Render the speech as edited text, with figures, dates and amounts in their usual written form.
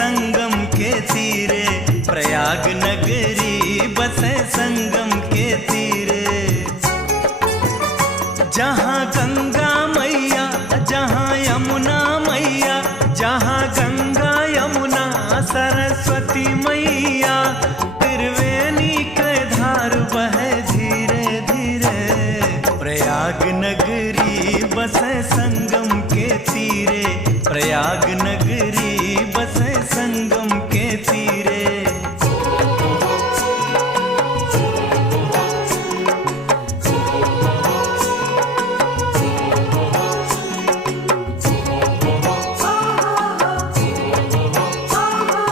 संगम के तीरे, प्रयाग नगरी बसे संगम के तीरे। जहाँ गंगा मैया, जहाँ यमुना मैया, जहाँ गंगा यमुना सरस्वती मैया, त्रिवेणी के धार बहे धीरे धीरे, प्रयाग नगरी बसे संगम